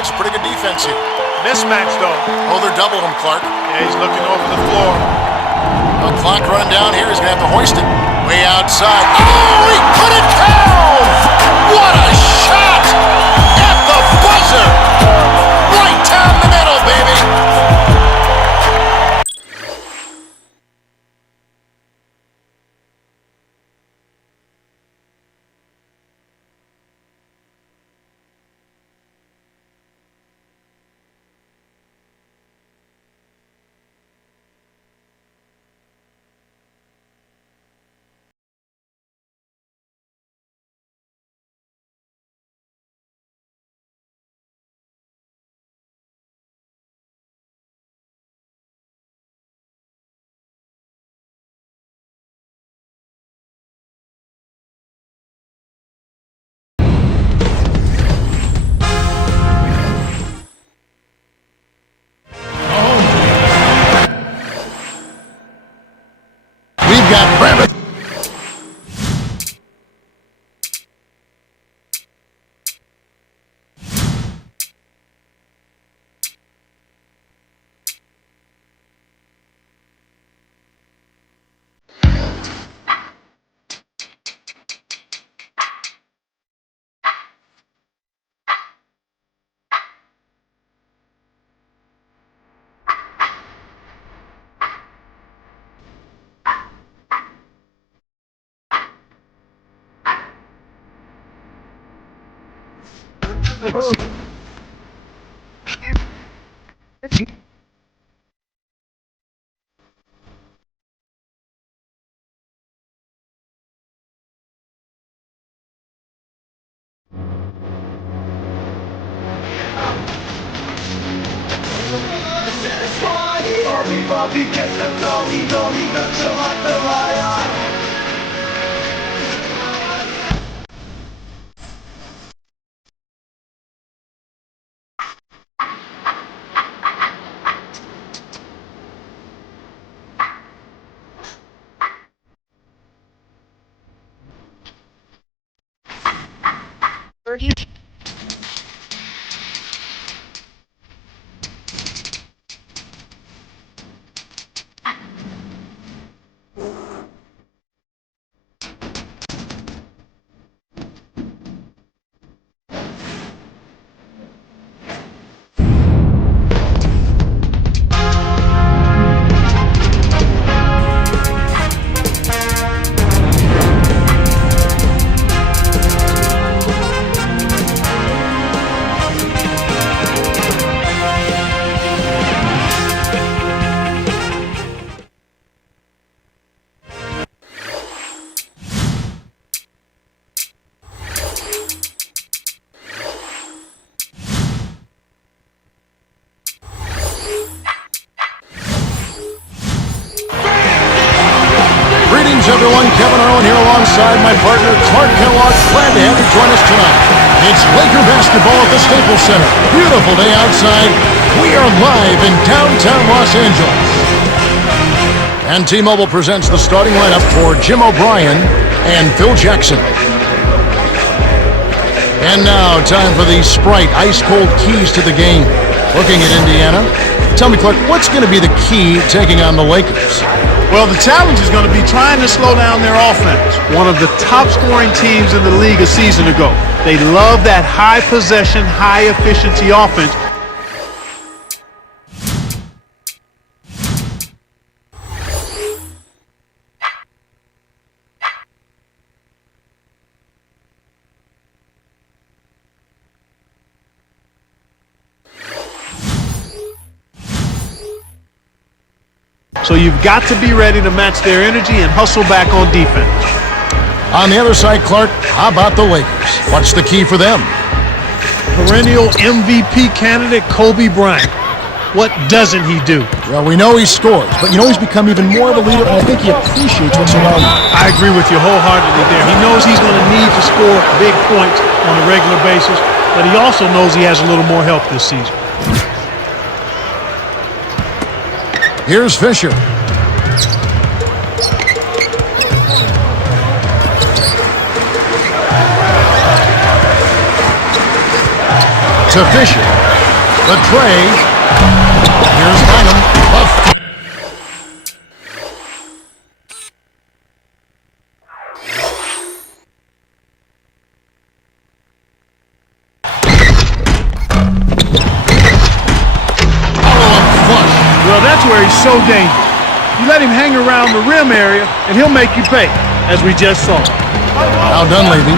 Rockets. Pretty good defense here. Mismatch, though. Oh, they're doubling him, Clark. Yeah, he's looking over the floor. The clock running down here. He's going to have to hoist it. Way outside. Oh, he put it down! What a shot! At the buzzer! Right down the middle, baby! We've got Brevin. Everyone, Kevin Harlan here alongside my partner Clark Kellogg. Glad to have you join us tonight. It's Laker basketball at the Staples Center. Beautiful day outside. We are live in downtown Los Angeles. And T-Mobile presents the starting lineup for Jim O'Brien and Phil Jackson. And now, time for the Sprite ice-cold keys to the game. Looking at Indiana. Tell me, Clark, what's going to be the key taking on the Lakers? Well, the challenge is going to be trying to slow down their offense. One of the top-scoring teams in the league a season ago. They love that high-possession, high-efficiency offense. So you've got to be ready to match their energy and hustle back on defense. On the other side, Clark, how about the Lakers? What's the key for them? Perennial MVP candidate Kobe Bryant. What doesn't he do? Well, we know he scores, but you know he's become even more of a leader, and I think he appreciates what's around him. I agree with you wholeheartedly there. He knows he's going to need to score big points on a regular basis, but he also knows he has a little more help this season. Here's Fisher. To Fisher. The tray. Here's Bynum. Well, that's where he's so dangerous. You let him hang around the rim area, and he'll make you pay, as we just saw. Now Dunleavy.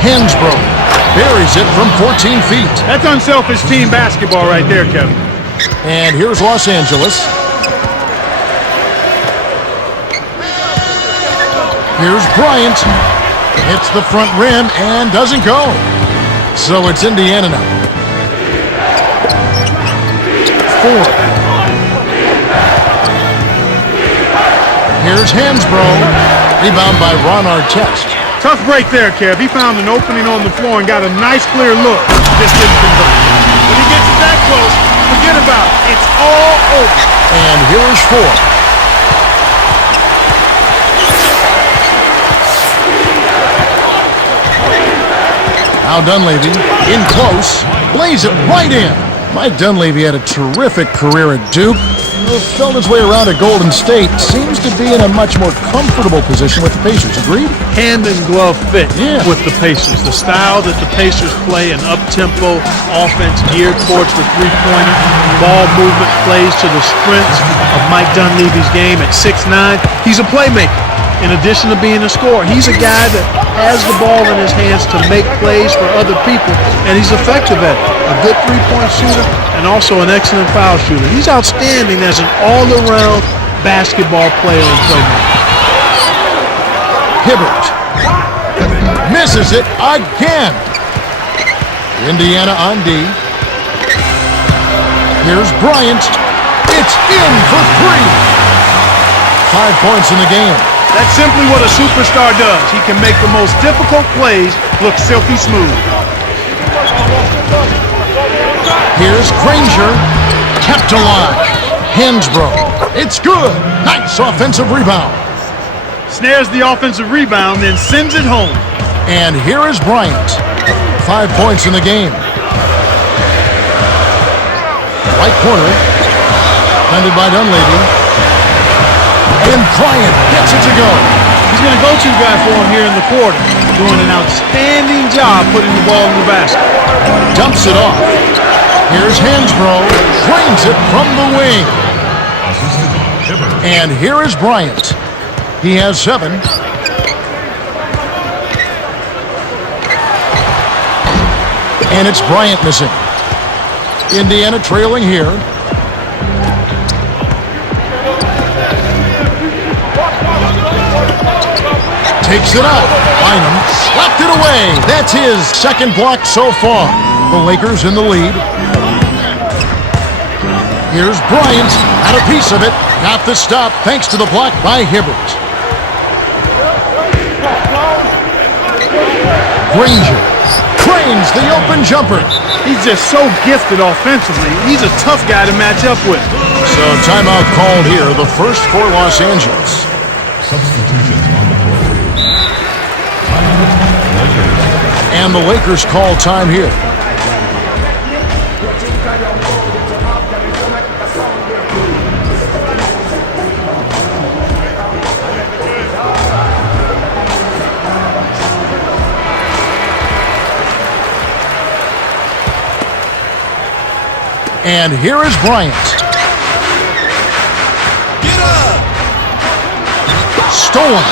Hansbrough buries it from 14 feet. That's unselfish team basketball right there, Kevin. And here's Los Angeles. Here's Bryant. Hits the front rim and doesn't go. So it's Indiana now. 4. Here's Hansbrough. Rebound by Ron Artest. Tough break there, Kev. He found an opening on the floor and got a nice clear look. Just didn't convert. When he gets that close, forget about it. It's all over. And here's 4. Now Dunleavy in close. Lays it right in. Mike Dunleavy had a terrific career at Duke. Felt his way around at Golden State. Seems to be in a much more comfortable position with the Pacers. Agreed? Hand and glove fit with the Pacers. The style that the Pacers play, an up-tempo offense geared towards the three-pointer. Ball movement plays to the strengths of Mike Dunleavy's game at 6'9". He's a playmaker. In addition to being a scorer, he's a guy that has the ball in his hands to make plays for other people, and he's effective at it. A good three-point shooter and also an excellent foul shooter. He's outstanding as an all-around basketball player and playmaker. Hibbert misses it again. Indiana on D. Here's Bryant. It's in for 3. 5 points in the game. That's simply what a superstar does. He can make the most difficult plays look silky smooth. Here's Granger. Kept alive. Hansbrough. It's good. Nice offensive rebound. Snares the offensive rebound, then sends it home. And here is Bryant. 5 points in the game. Right corner. Defended by Dunleavy. And Bryant gets it to go. He's been a go-to guy for him here in the quarter, doing an outstanding job putting the ball in the basket. Dumps it off. Here's Hansbrough. Drains it from the wing. And here is Bryant. He has 7. And it's Bryant missing. Indiana trailing here. Takes it up. Bynum slapped it away. That's his second block so far. The Lakers in the lead. Here's Bryant. Had a piece of it. Got the stop thanks to the block by Hibbert. Granger trains the open jumper. He's just so gifted offensively. He's a tough guy to match up with. So timeout called here. The first for Los Angeles. Substitutions on the floor. And the Lakers call time here. And here is Bryant. Get up! Stolen.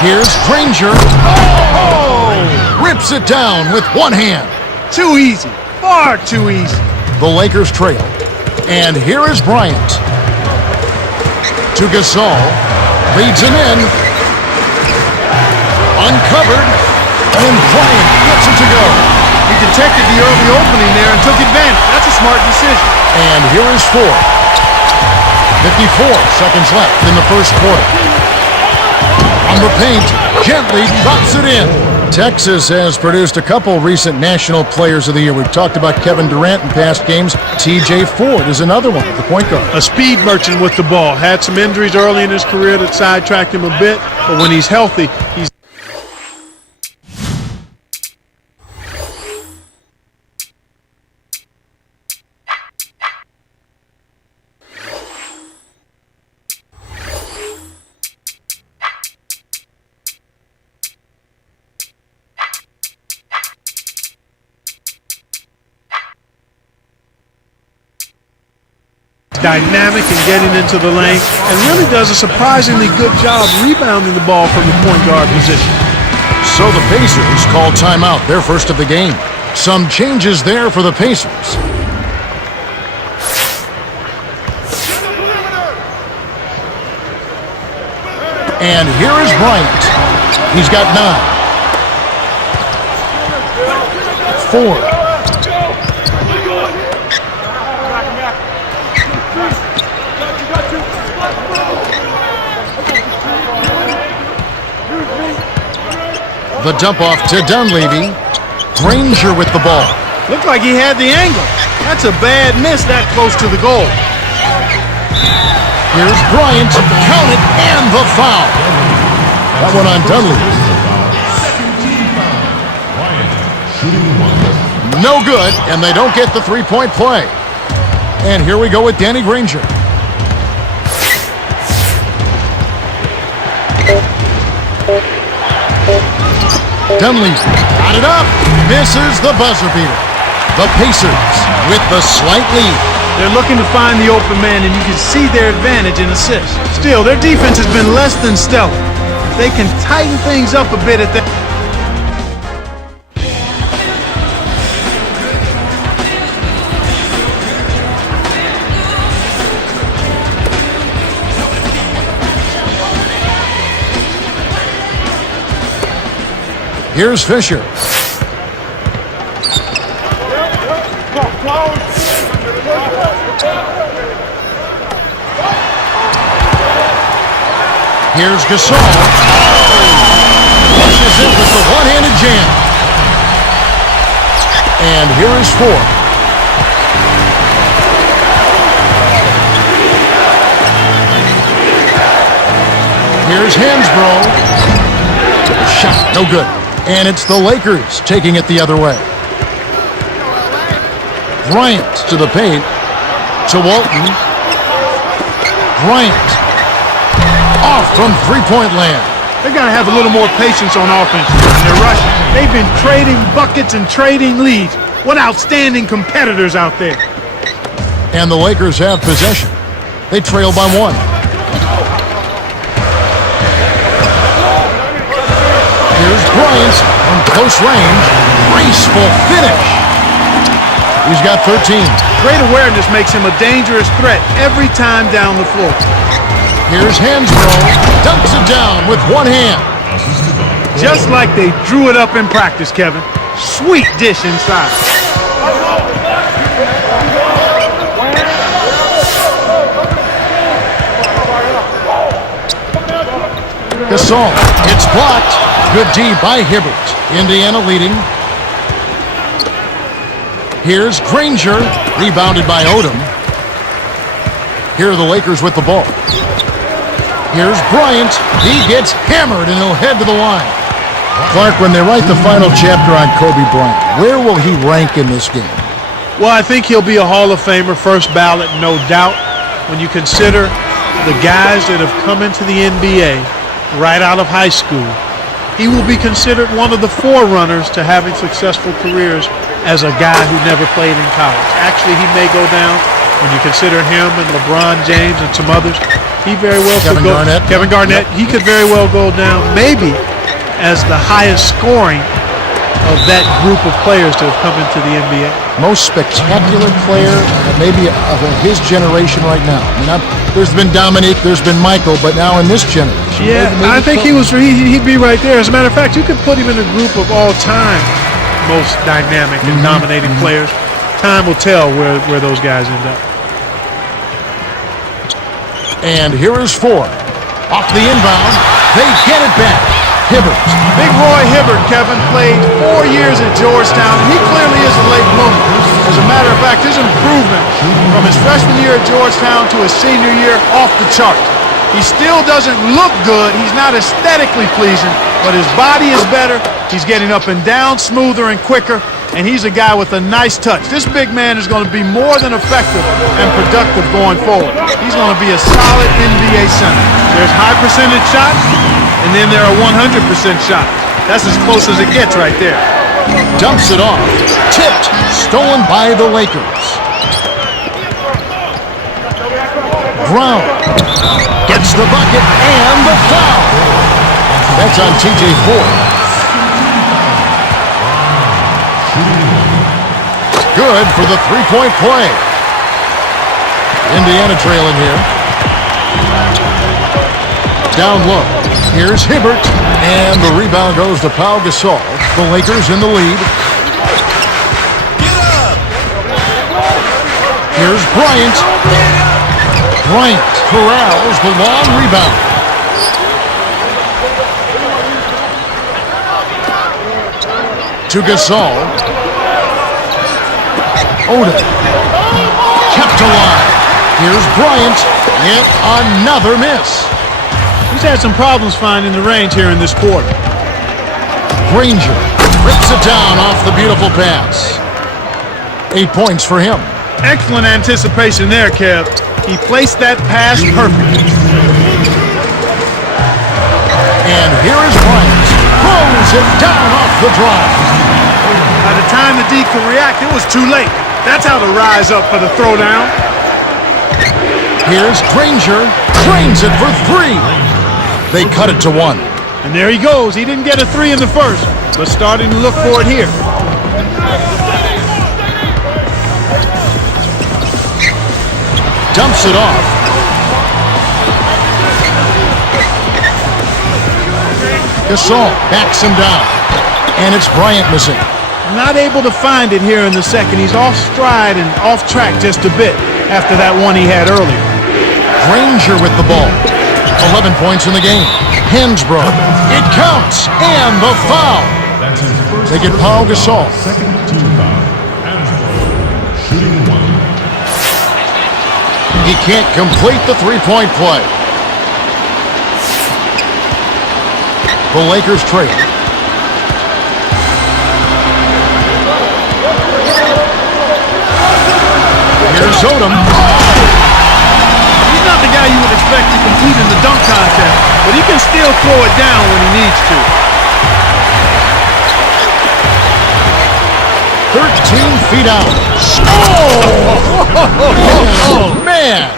Here's Granger. Oh! Rips it down with one hand. Too easy. Far too easy. The Lakers trail. And here is Bryant. To Gasol. Leads him in. Uncovered. And Bryant gets it to go. He detected the early opening there and took advantage. That's a smart decision. And here is 4. 54 seconds left in the first quarter. On the paint, gently drops it in. Texas has produced a couple recent National Players of the Year. We've talked about Kevin Durant in past games. TJ Ford is another one, the point guard. A speed merchant with the ball. Had some injuries early in his career that sidetracked him a bit, but when he's healthy, he's Dynamic and getting into the lane, and really does a surprisingly good job rebounding the ball from the point guard position. So the Pacers call timeout, their first of the game. Some changes there for the Pacers. And here is Bryant. He's got 9. 4. The dump off to Dunleavy. Granger with the ball. Looked like he had the angle. That's a bad miss that close to the goal. Here's Bryant. Count it, and the foul. That one on Dunleavy. No good, and they don't get the three-point play. And here we go with Danny Granger. Dunleavy got it up, misses the buzzer beater. The Pacers with the slight lead. They're looking to find the open man, and you can see their advantage in assists. Still, their defense has been less than stellar. They can tighten things up a bit at that. Here's Fisher. Here's Gasol. Pushes it with the one-handed jam. And here is Ford. Here's Hansbrough. Shot, no good. And it's the Lakers taking it the other way. Bryant to the paint. To Walton. Bryant. Off from three-point land. They got to have a little more patience on offense. They're rushing. They've been trading buckets and trading leads. What outstanding competitors out there. And the Lakers have possession. They trail by 1. Here's Bryant from close range. Graceful finish. He's got 13. Great awareness makes him a dangerous threat every time down the floor. Here's Hansbrough. Dunks it down with one hand. Just like they drew it up in practice, Kevin. Sweet dish inside. Gasol. It's blocked. Good D by Hibbert. Indiana leading. Here's Granger. Rebounded by Odom. Here are the Lakers with the ball. Here's Bryant. He gets hammered and he'll head to the line. Clark, when they write the final chapter on Kobe Bryant, where will he rank in this game? Well, I think he'll be a Hall of Famer, first ballot, no doubt. When you consider the guys that have come into the NBA right out of high school, he will be considered one of the forerunners to having successful careers as a guy who never played in college. Actually, he may go down, when you consider him and LeBron James and some others, he very well could go. Kevin Garnett, he could very well go down maybe as the highest scoring of that group of players to have come into the NBA. Most spectacular player maybe of his generation right now. I mean, there's been Dominique, there's been Michael, but now in this generation. Yeah, maybe I think he'd be right there. As a matter of fact, you could put him in a group of all-time most dynamic and dominating players. Time will tell where those guys end up. And here is Ford. Off the inbound. They get it back. Hibbert. Big Roy Hibbert, Kevin, played 4 years at Georgetown, and he clearly is a late bloomer. As a matter of fact, his improvement from his freshman year at Georgetown to his senior year, off the chart. He still doesn't look good. He's not aesthetically pleasing, but his body is better. He's getting up and down smoother and quicker, and he's a guy with a nice touch. This big man is going to be more than effective and productive going forward. He's going to be a solid NBA center. There's high percentage shots, and then there are 100% shots. That's as close as it gets right there. Dumps it off. Tipped. Stolen by the Lakers. Brown gets the bucket and the foul. That's on TJ Ford. Good for the three-point play. Indiana trailing here. Down low. Here's Hibbert. And the rebound goes to Pau Gasol. The Lakers in the lead. Here's Bryant. Bryant corrals the long rebound. To Gasol. Odom. Kept alive. Here's Bryant. Yet another miss. He's had some problems finding the range here in this quarter. Granger rips it down off the beautiful pass. 8 points for him. Excellent anticipation there, Kev. He placed that pass perfectly. And here is Bryant. Throws it down off the drive. By the time the D could react, it was too late. That's how to rise up for the throwdown. Here's Granger. Drains it for three. They cut it to one. And there he goes. He didn't get a three in the first, but starting to look for it here. Dumps it off. Gasol backs him down. And it's Bryant missing. Not able to find it here in the second. He's off stride and off track just a bit after that one he had earlier. Granger with the ball. 11 points in the game. Hansbrough. It counts. And the foul. That's his first. They get Pau Gasol. Second team foul. Hansbrough shooting one. He can't complete the three-point play. The Lakers trail. Here's Odom. He's not the guy you would expect to compete in the dunk contest, but he can still throw it down when he needs to. 13 feet out. Oh, man.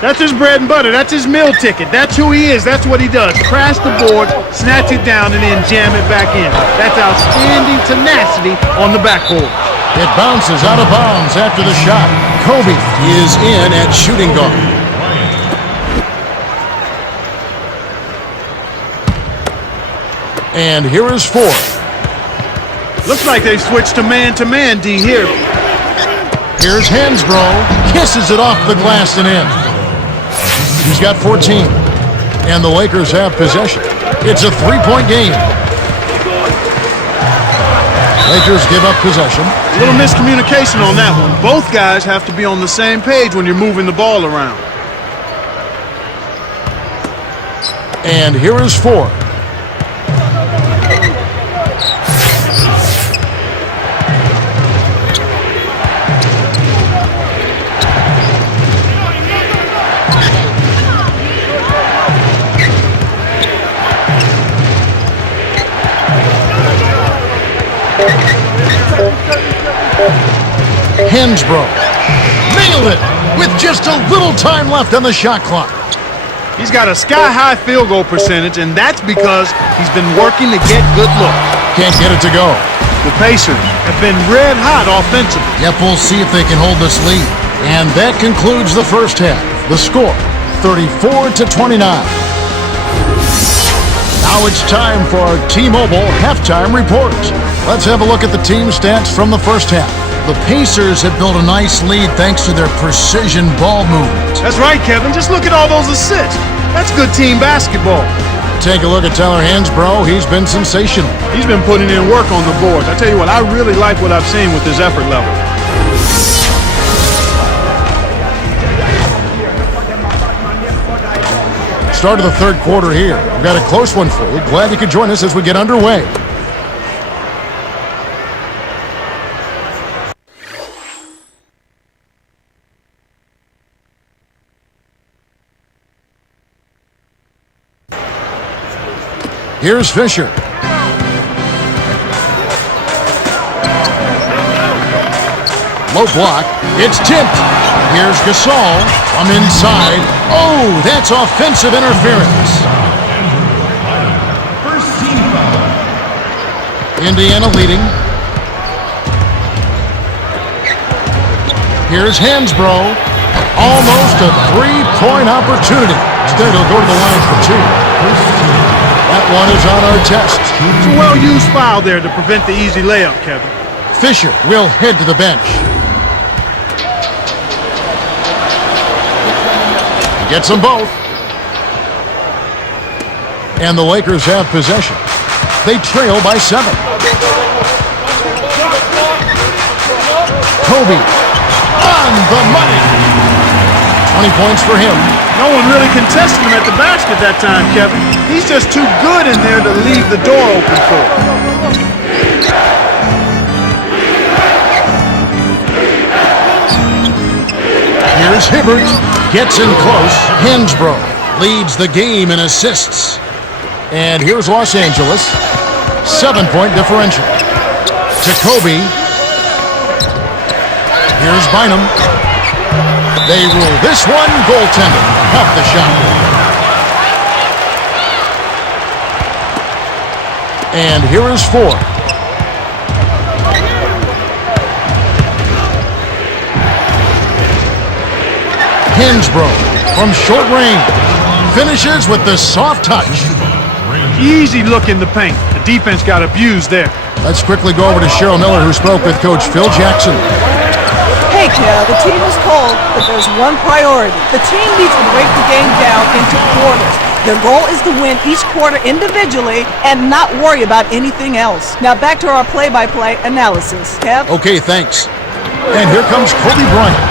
That's his bread and butter. That's his meal ticket. That's who he is. That's what he does. Crash the board, snatch it down, and then jam it back in. That's outstanding tenacity on the backboard. It bounces out of bounds after the shot. Kobe is in at shooting guard. And here is Ford. Looks like they've switched to man D here. Here's Hansbrough. Kisses it off the glass and in. He's got 14. And the Lakers have possession. It's a three-point game. Lakers give up possession. A little miscommunication on that one. Both guys have to be on the same page when you're moving the ball around. And here is Ford. Hansbrough nailed it with just a little time left on the shot clock. He's got a sky-high field goal percentage, and that's because he's been working to get good looks. Can't get it to go. The Pacers have been red hot offensively. Yep, we'll see if they can hold this lead. And that concludes the first half. The score, 34-29. Now it's time for our T-Mobile halftime report. Let's have a look at the team stats from the first half. The Pacers have built a nice lead thanks to their precision ball movement. That's right, Kevin. Just look at all those assists. That's good team basketball. Take a look at Tyler Hansbrough. He's been sensational. He's been putting in work on the boards. I tell you what, I really like what I've seen with his effort level. Start of the third quarter here. We've got a close one for you. Glad you could join us as we get underway. Here's Fisher. Low block. It's tipped. Here's Gasol from inside. Oh, that's offensive interference. First team foul. Indiana leading. Here's Hansbrough. Almost a three-point opportunity. Instead, he'll go to the line for two. That one is on our test. It's a well-used foul there to prevent the easy layup, Kevin. Fisher will head to the bench. He gets them both. And the Lakers have possession. They trail by 7. Kobe on the money. 20 points for him. No one really contested him at the basket that time, Kevin. He's just too good in there to leave the door open for him. Here's Hibbert. Gets in close. Hansbrough leads the game in assists. And here's Los Angeles. 7-point differential. To Kobe. Here's Bynum. They rule this one goaltending. Off the shot. And here is 4. Hansbrough from short range. Finishes with the soft touch. Easy look in the paint. The defense got abused there. Let's quickly go over to Cheryl Miller, who spoke with Coach Phil Jackson. Hey, Kel, the team is cold, but there's one priority. The team needs to break the game down into quarters. Their goal is to win each quarter individually and not worry about anything else. Now back to our play-by-play analysis. Kev? Okay, thanks. And here comes Kobe Bryant.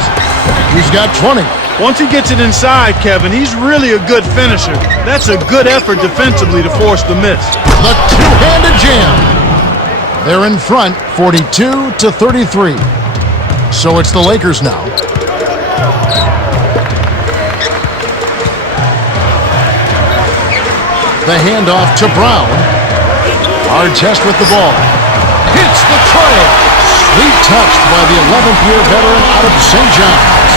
He's got 20. Once he gets it inside, Kevin, he's really a good finisher. That's a good effort defensively to force the miss. The two-handed jam. They're in front, 42-33. So it's the Lakers now. The handoff to Brown. Hard test with the ball. Hits the trail. Sweet touch by the 11th year veteran out of St. John's.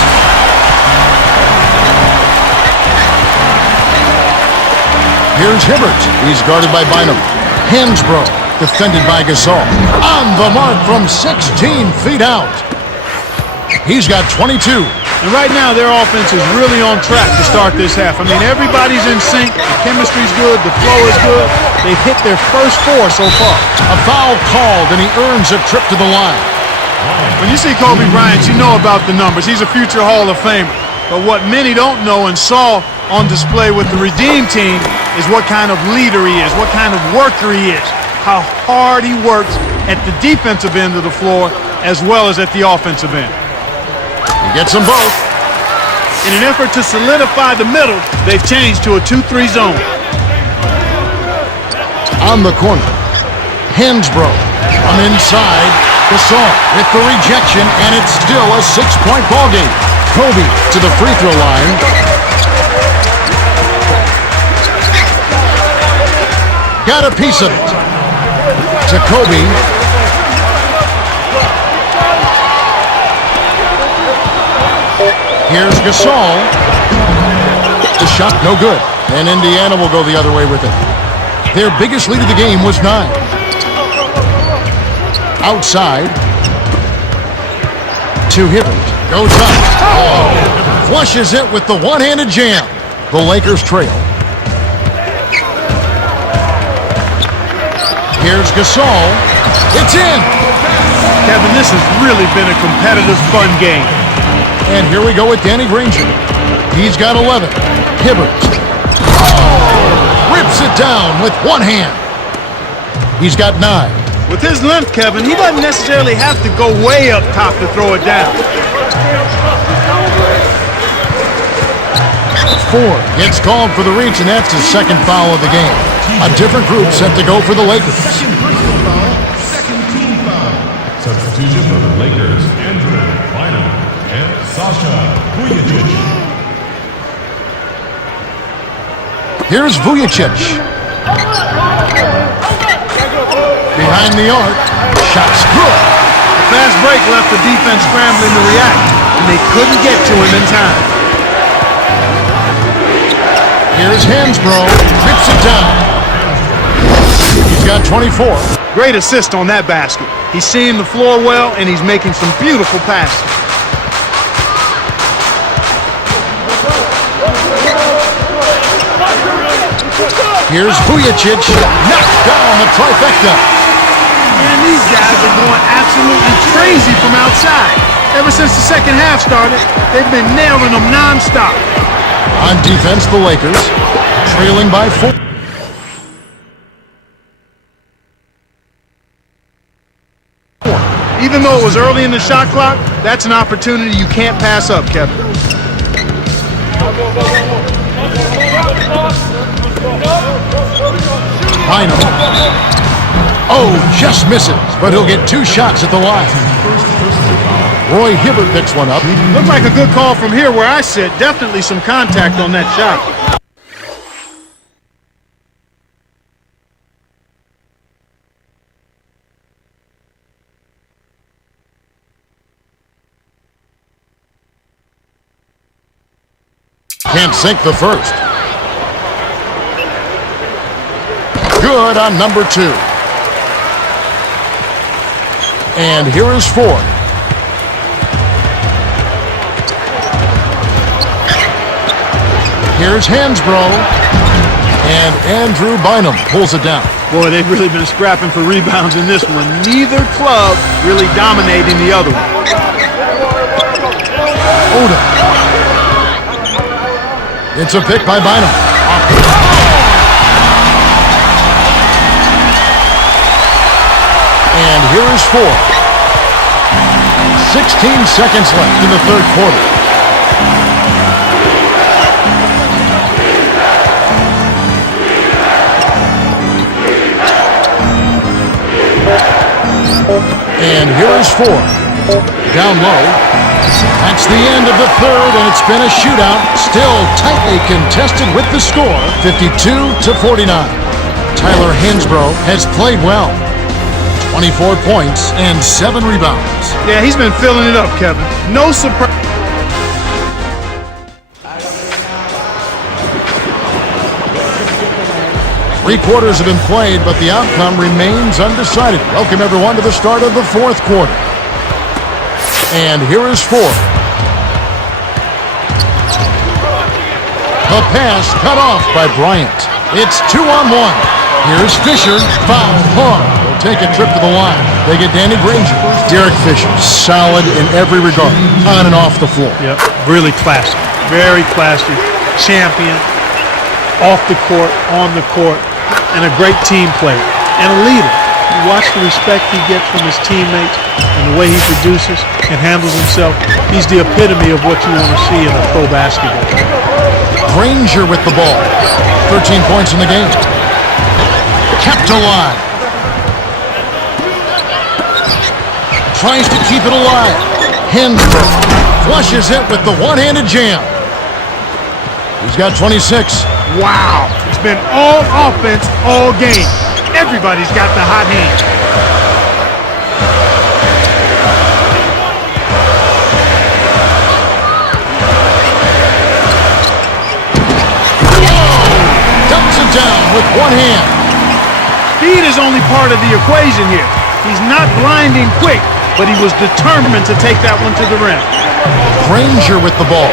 Here's Hibbert. He's guarded by Bynum. Hansbrough, defended by Gasol. On the mark from 16 feet out. He's got 22. And right now, their offense is really on track to start this half. I mean, everybody's in sync. The chemistry's good. The flow is good. They've hit their first 4 so far. A foul called, and he earns a trip to the line. When you see Kobe Bryant, you know about the numbers. He's a future Hall of Famer. But what many don't know and saw on display with the Redeem team is what kind of leader he is, what kind of worker he is, how hard he works at the defensive end of the floor as well as at the offensive end. He gets them both. In an effort to solidify the middle, they've changed to a 2-3 zone. On the corner, Hansbrough from inside. Gasol with the rejection, and it's still a 6-point ball game. Kobe to the free throw line. Got a piece of it. To Kobe. Here's Gasol. The shot no good. And Indiana will go the other way with it. Their biggest lead of the game was 9. Outside. To Hibbert. Goes up. Oh. Flushes it with the one-handed jam. The Lakers trail. Here's Gasol. It's in. Kevin, this has really been a competitive, fun game. And here we go with Danny Granger. He's got 11. Hibbert. Oh! Rips it down with one hand. He's got 9. With his length, Kevin, he doesn't necessarily have to go way up top to throw it down. 4 gets called for the reach, and that's his second foul of the game. A different group set to go for the Lakers. Second personal foul, second team foul. Substitution for the Lakers, Andrew Bynum and Sasha Vujacic. Here's Vujacic. Behind the arc. Shot's good. The fast break left the defense scrambling to react. and they couldn't get to him in time. Here's Hansbrough, trips it down. He's got 24. Great assist on that basket. He's seeing the floor well, and he's making some beautiful passes. Here's Joedirt, knocked down the trifecta. And these guys are going absolutely crazy from outside. Ever since the second half started, they've been nailing them nonstop. On defense, the Lakers, trailing by 4. Even though it was early in the shot clock, that's an opportunity you can't pass up, Kevin. Bynum. Oh, just misses, but he'll get 2 shots at the line. Roy Hibbert picks one up. Looked like a good call from here where I sit. Definitely some contact on that shot. Can't sink the first. Good on number 2. And here is 4. Here's Hansbrough. And Andrew Bynum pulls it down. Boy, they've really been scrapping for rebounds in this one. Neither club really dominating the other one. Oda. It's a pick by Bynum. And here is 4. 16 seconds left in the third quarter. And here is 4. Down low. That's the end of the third, and it's been a shootout. Still tightly contested with the score, 52-49. Tyler Hansbrough has played well. 24 points and 7 rebounds. Yeah, he's been filling it up, Kevin. No surprise. Three quarters have been played, but the outcome remains undecided. Welcome, everyone, to the start of the fourth quarter. And here is 4. The pass cut off by Bryant. It's 2-on-1. Here's Fisher. Foul hard. They'll take a trip to the line. They get Danny Granger. Derek Fisher, solid in every regard, on and off the floor. Yep, really classy. Very classy. Champion. Off the court, on the court. And a great team player. And a leader. You watch the respect he gets from his teammates and the way he produces and handles himself. He's the epitome of what you want to see in a pro basketball. Granger with the ball. 13 points in the game. Kept alive. Tries to keep it alive. Hansbrough flushes it with the one-handed jam. He's got 26. Wow. It's been all offense all game. Everybody's got the hot hand. Dumps it down with one hand. Speed is only part of the equation here. He's not blinding quick, but he was determined to take that one to the rim. Granger with the ball.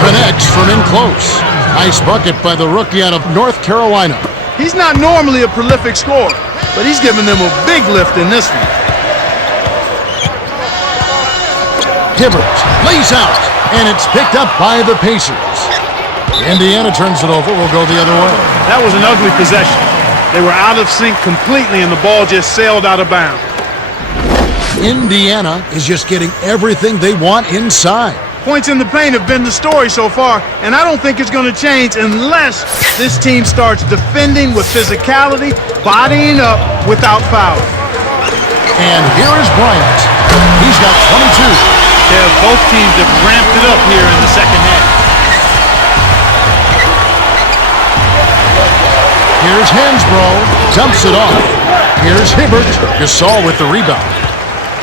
Connects from in close. Nice bucket by the rookie out of North Carolina. He's not normally a prolific scorer, but he's given them a big lift in this one. Hibbert lays out, and it's picked up by the Pacers. Indiana turns it over. We'll go the other way. That was an ugly possession. They were out of sync completely, and the ball just sailed out of bounds. Indiana is just getting everything they want inside. Points in the paint have been the story so far, and I don't think it's going to change unless this team starts defending with physicality, bodying up without foul. And here is Bryant. He's got 22. Yeah, both teams have ramped it up here in the second half. Here's Hansbrough. Dumps it off. Here's Hibbert. Gasol with the rebound.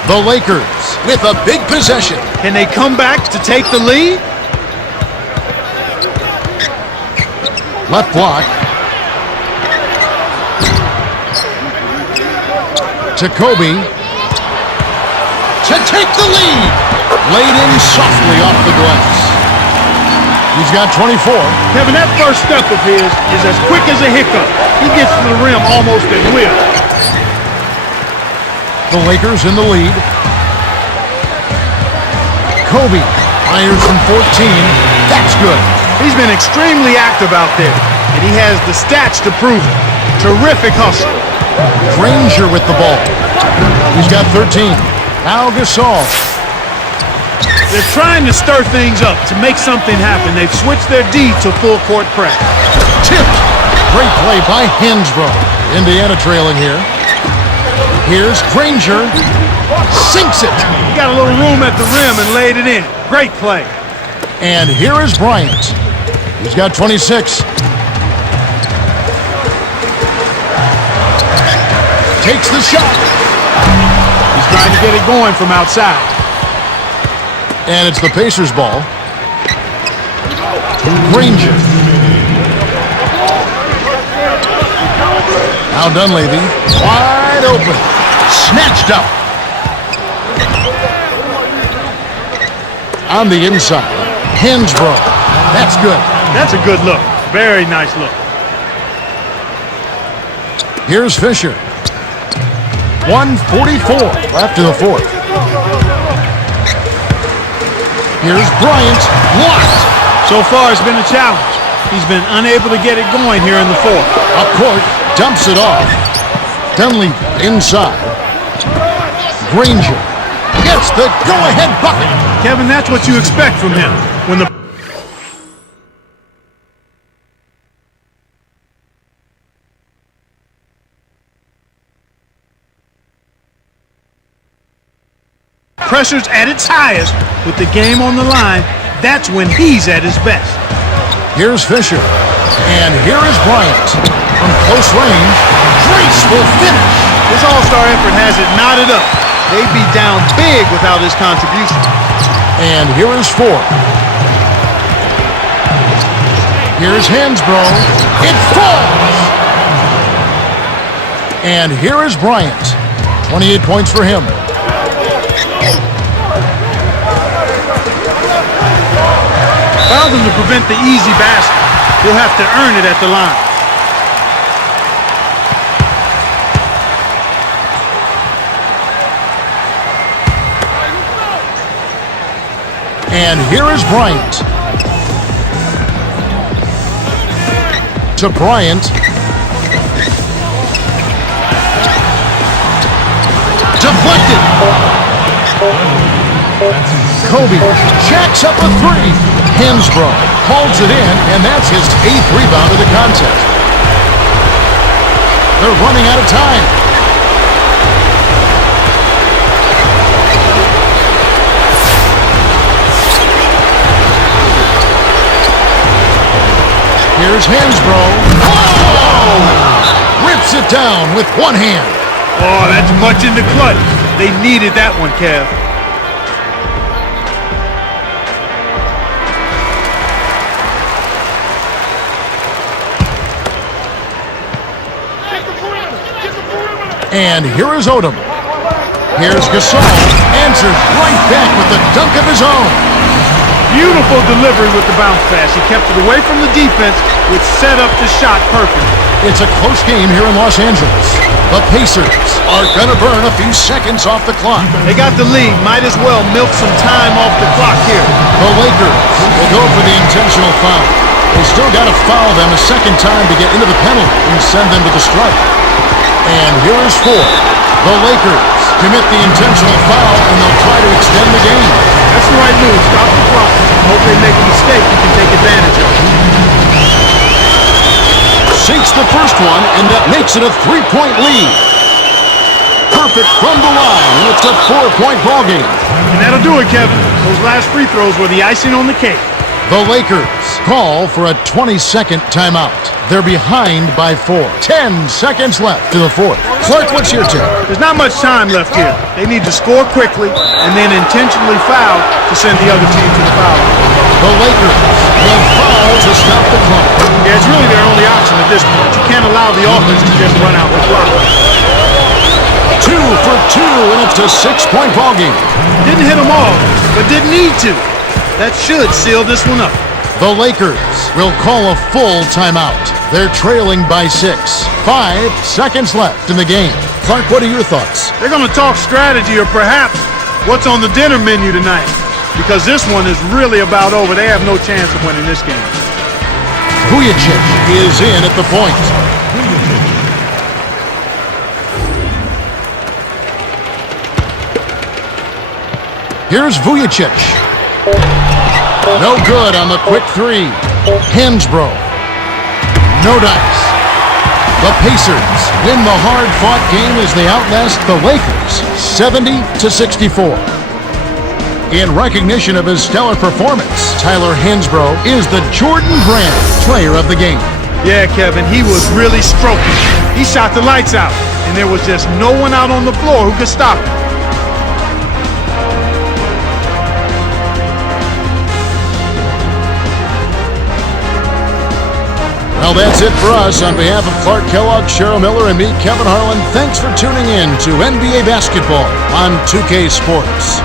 The Lakers with a big possession. Can they come back to take the lead? Left block. To Kobe. To take the lead. Laid in softly off the glass. He's got 24. Kevin, that first step of his is as quick as a hiccup. He gets to the rim almost at will. The Lakers in the lead. Kobe fires from 14. That's good. He's been extremely active out there, and he has the stats to prove it. Terrific hustle. Granger with the ball. He's got 13. Now Gasol. They're trying to stir things up to make something happen. They've switched their D to full court press. Tipped. Great play by Hansbrough. Indiana trailing here. Here's Granger. Sinks it. He got a little room at the rim and laid it in. Great play. And here is Bryant. He's got 26. Takes the shot. He's trying to get it going from outside. And it's the Pacers' ball. Granger. Now Dunleavy. Wide open. Snatched up. On the inside. Hansbrough. That's good. That's a good look. Very nice look. Here's Fisher. 1:44 left in the fourth. Here's Bryant. Blocked. So far, it's been a challenge. He's been unable to get it going here in the fourth. Up court. Dumps it off. Dunleavy inside. Granger gets the go-ahead bucket. Kevin, that's what you expect from him. When the pressure's at its highest with the game on the line, that's when he's at his best. Here's Fisher. And here is Bryant. From close range, graceful finish. His all-star effort has it knotted up. They'd be down big without his contribution. And here is Ford. Here's Hansbrough. It falls. And here is Bryant. 28 points for him. Fouled him to prevent the easy basket. He'll have to earn it at the line. And here is Bryant. To Bryant. Deflected. Kobe jacks up a three. Hansbrough holds it in, and that's his 8th rebound of the contest. They're running out of time. Here's Hansbrough. Oh! Rips it down with one hand. Oh, that's much in the clutch. They needed that one, Kev. And here is Odom. Here's Gasol. Answers right back with a dunk of his own. Beautiful delivery with the bounce pass. He kept it away from the defense, which set up the shot perfectly. It's a close game here in Los Angeles. The Pacers are going to burn a few seconds off the clock. They got the lead. Might as well milk some time off the clock here. The Lakers will go for the intentional foul. They still got to foul them a second time to get into the penalty and send them to the strike. And here is Ford. The Lakers commit the intentional foul, and they'll try to extend the game. That's the right move. Stop the clock. Hope they make a mistake you can take advantage of. Sinks the first one, and that makes it a 3-point lead. Perfect from the line, and it's a 4-point ball game. And that'll do it, Kevin. Those last free throws were the icing on the cake. The Lakers call for a 20-second timeout. They're behind by 4. 10 seconds left to the fourth. Clark, what's your take? There's not much time left here. They need to score quickly and then intentionally foul to send the other team to the foul line. The Lakers will foul to stop the clock. Yeah, it's really their only option at this point. You can't allow the offense to just run out the clock. 2 for 2, and it's a 6-point ball game. Didn't hit them all, but didn't need to. That should seal this one up. The Lakers will call a full timeout. They're trailing by 6. 5 seconds left in the game. Clark, what are your thoughts? They're going to talk strategy or perhaps what's on the dinner menu tonight, because this one is really about over. They have no chance of winning this game. Joedirt is in at the point. Here's Joedirt. No good on the quick three. Hansbrough. No dice. The Pacers win the hard-fought game as they outlast the Lakers 70-64. In recognition of his stellar performance, Tyler Hansbrough is the Jordan Brand player of the game. Yeah, Kevin, he was really stroking. He shot the lights out, and there was just no one out on the floor who could stop him. Well, that's it for us. On behalf of Clark Kellogg, Cheryl Miller, and me, Kevin Harlan, thanks for tuning in to NBA Basketball on 2K Sports.